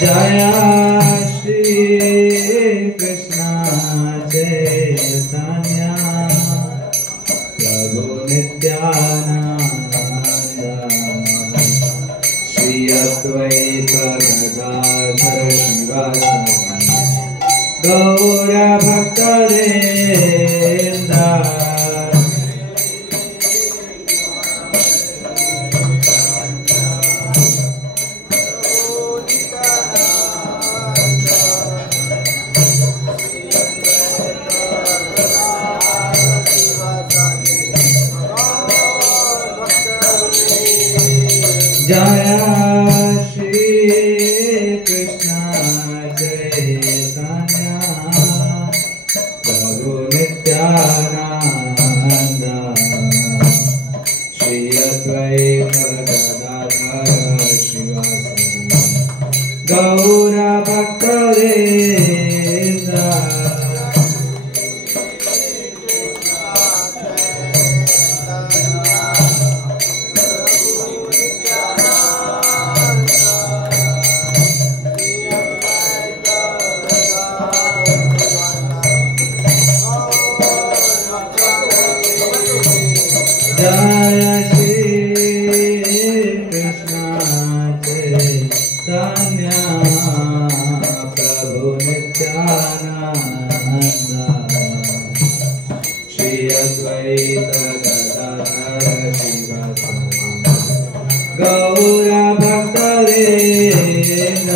जय श्री कृष्ण चैतन्य प्रभु नित्यानंद श्री अद्वैत गदाधर शिवासादि गौर भक्तवृंद जय श्री कृष्ण चैतन्य प्रभु नित्यानंद श्री अद्वैत गदाधर शिवासादि गौर भक्तवृंद जय श्री कृष्ण चैतन्य प्रभु नित्यानंद श्री अद्वैत गदाधर शिवासादि गौर भक्तवृंद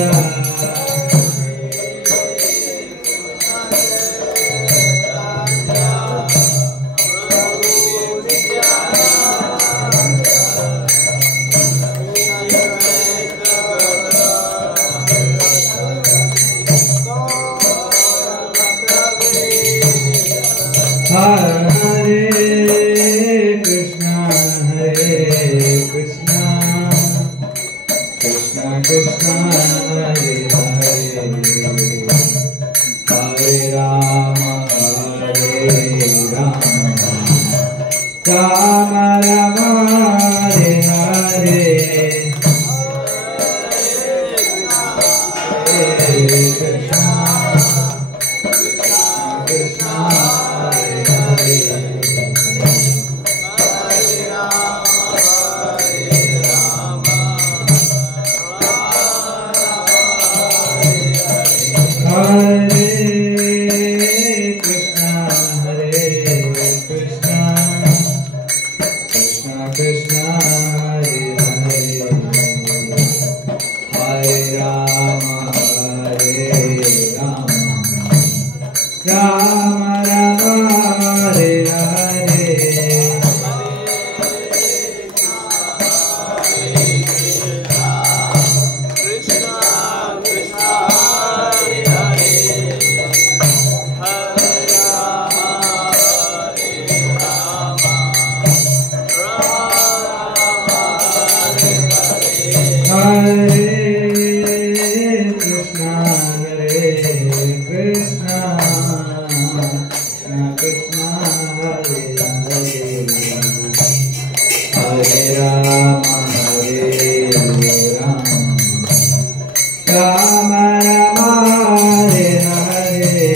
हरे कृष्ण कृष्ण कृष्ण हरे हरे हरे राम राम राम हरे हरे कृष्ण कृष्ण हरे Krishna Krishna Krishna Hare Hare Hare Ram Ram Ram Hare Hare Hare Krishna Krishna Krishna Hare Hare Hare Ram Ram Ram Hare Hare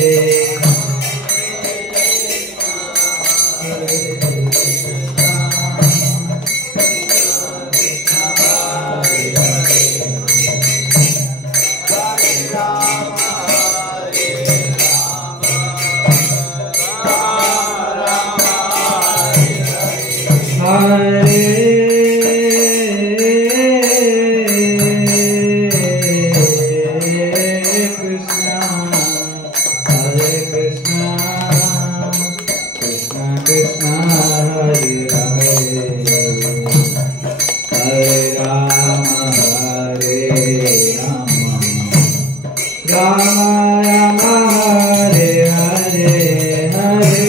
Hare Krishna Krishna Krishna Hare Hare Hare Ram Ram Ram Hare Hare Hare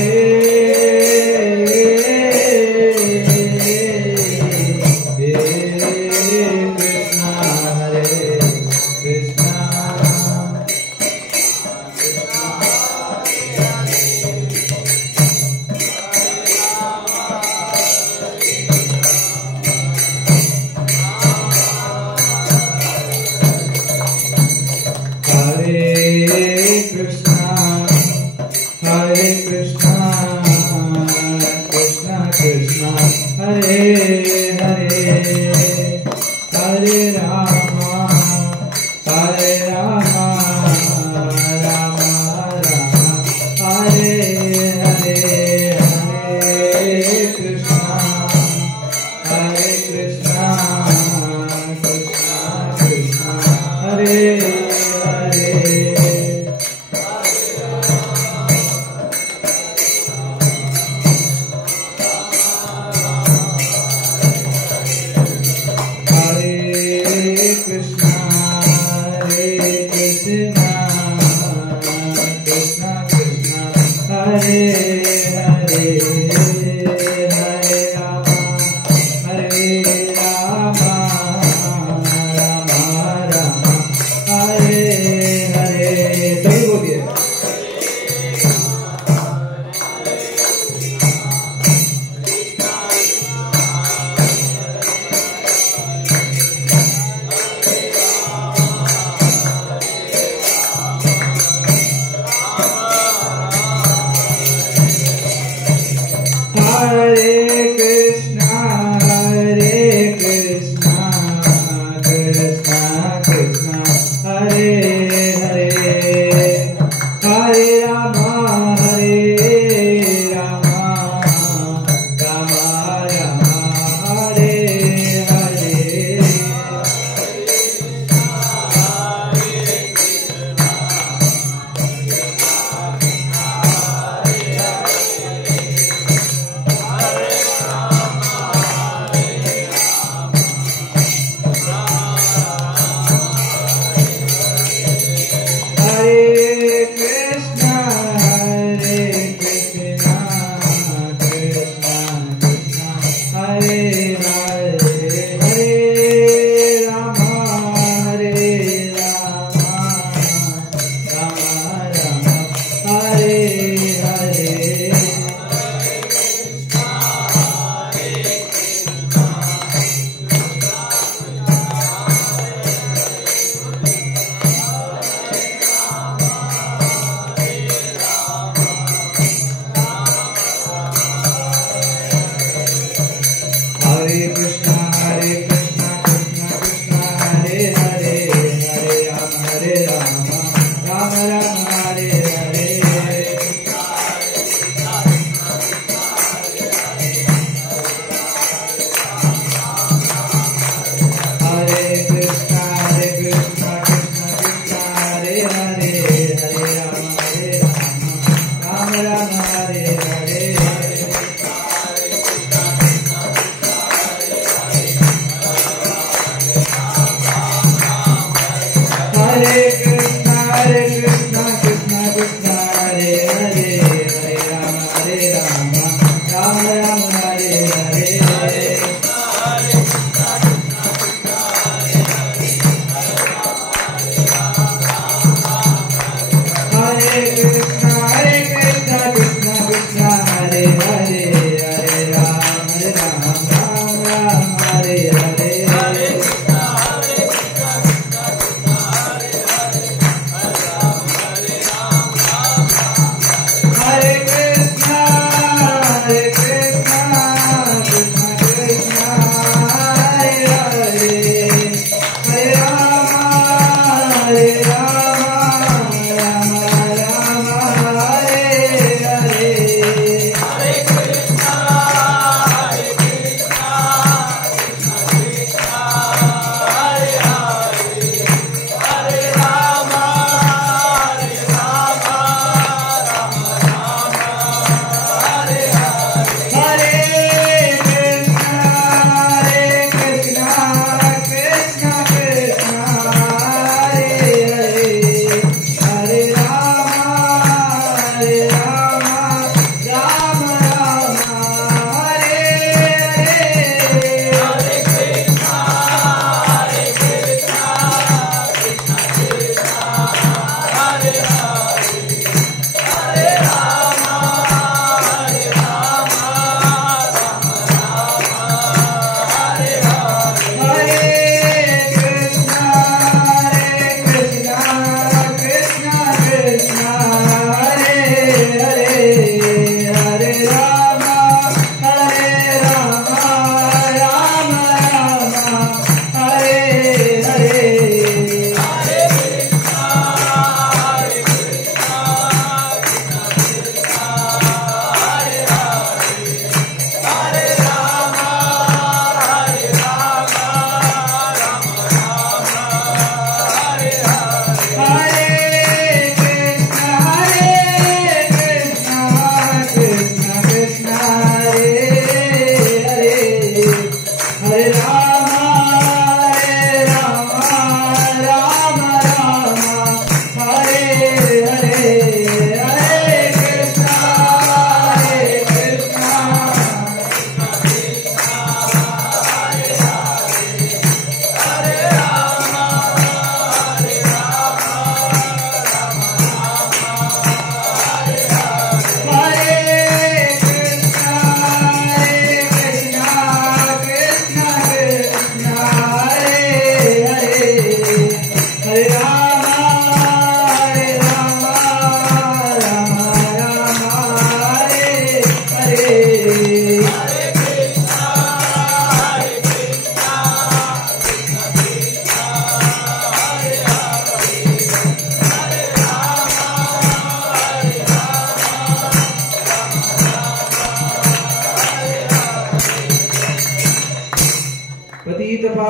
Krishna, Krishna Krishna, Hare Hare, Hare Rama, Hare Rama, Rama Rama, Hare Hare, Hare Krishna, Krishna Krishna, Hare Hare.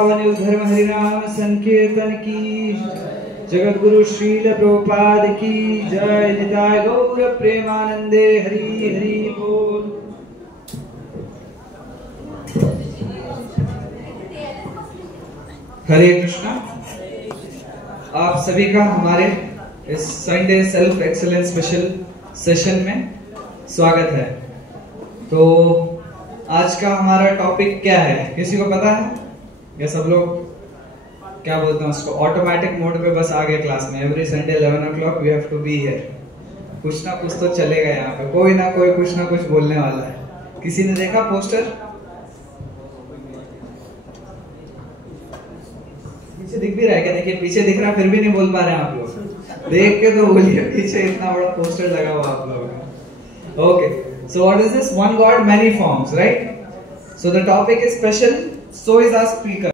पावन युग धर्म हरिनाम संकीर्तन की, जगत गुरु श्रील प्रभुपाद की जय। निताय गौर प्रेमानंदे हरि हरि बोल। हरे कृष्णा। आप सभी का हमारे इस Sunday self excellence special session में स्वागत है। तो आज का हमारा टॉपिक क्या है, किसी को पता है? या सब लोग क्या बोलते हैं उसको, ऑटोमेटिक मोड पे बस आ गए क्लास में। Every Sunday 11 o'clock we have to be here. कुछ ना कुछ तो चलेगा यहाँ पे, कोई ना कोई कुछ ना कुछ बोलने वाला है। किसी ने देखा पोस्टर? पीछे दिख भी रहा है क्या? देखिए पीछे दिख रहा है, फिर भी नहीं बोल पा रहे हैं आप लोग। देख के तो बोलिए, पीछे इतना बड़ा पोस्टर लगा हुआ आप लोगों का। Okay, so what is this? One god many forms, right? So the topic is special, so is our speaker.